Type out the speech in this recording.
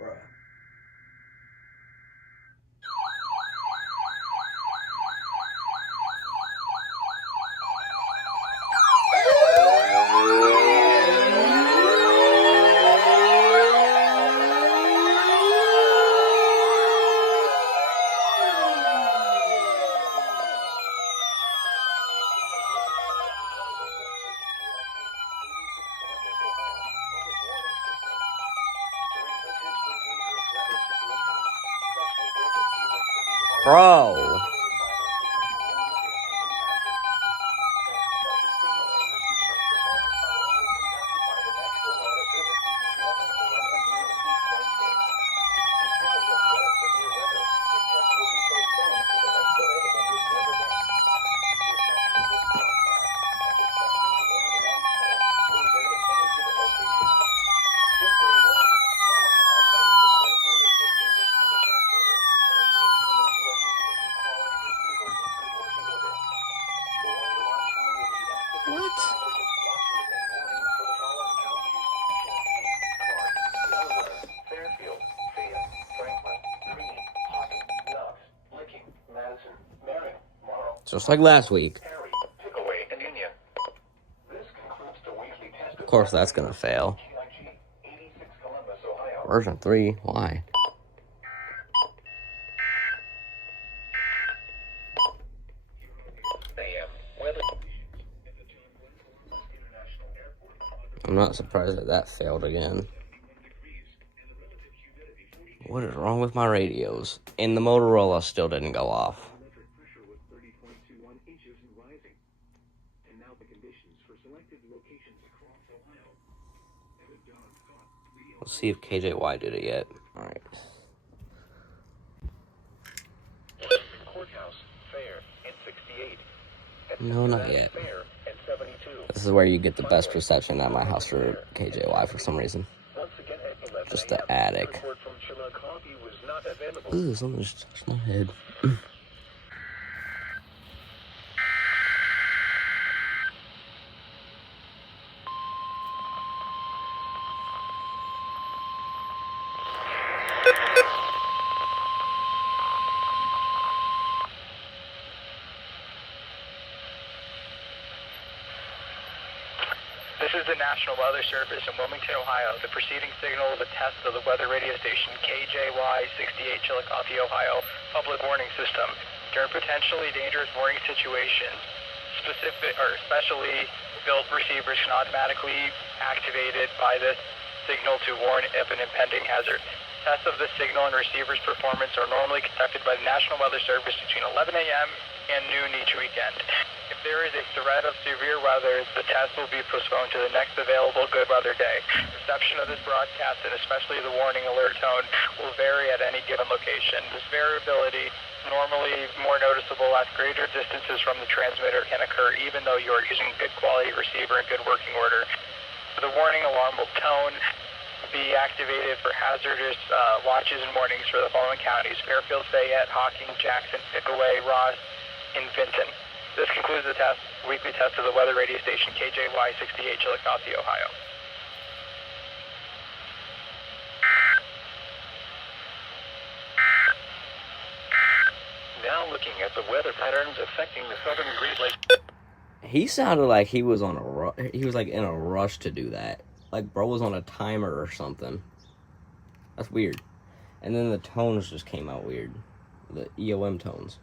Bruh. Bro. What? Just like last week. Of course, that's gonna fail. Version 3, why? I'm not surprised that that failed again. What is wrong with my radios? And the Motorola still didn't go off. Let's see if KJY did it yet. Alright. No, not yet. This is where you get the best reception at my house for KJY for some reason. Just the attic. Ooh, something just touched my head. This is the National Weather Service in Wilmington, Ohio. The preceding signal is a test of the weather radio station KJY 68 Chillicothe, Ohio public warning system. During potentially dangerous warning situations, specially built receivers can automatically activated by this signal to warn of an impending hazard. Tests of the signal and receiver's performance are normally conducted by the National Weather Service between 11 a.m. and noon each weekend. If there is a threat of severe weather, the test will be postponed to the next available good weather day. Reception of this broadcast, and especially the warning alert tone, will vary at any given location. This variability, normally more noticeable at greater distances from the transmitter, can occur even though you are using good quality receiver in good working order. The warning alarm will tone be activated for hazardous watches and warnings for the following counties: Fairfield, Fayette, Hocking, Jackson, Pickaway, Ross, and Vinton. This concludes the weekly test of the weather radio station KJY 68 Chillicothe, Ohio. Now looking at the weather patterns affecting the southern Great Lakes. He sounded like he was on he was like in a rush to do that. Like bro was on a timer or something. That's weird. And then the tones just came out weird. The EOM tones.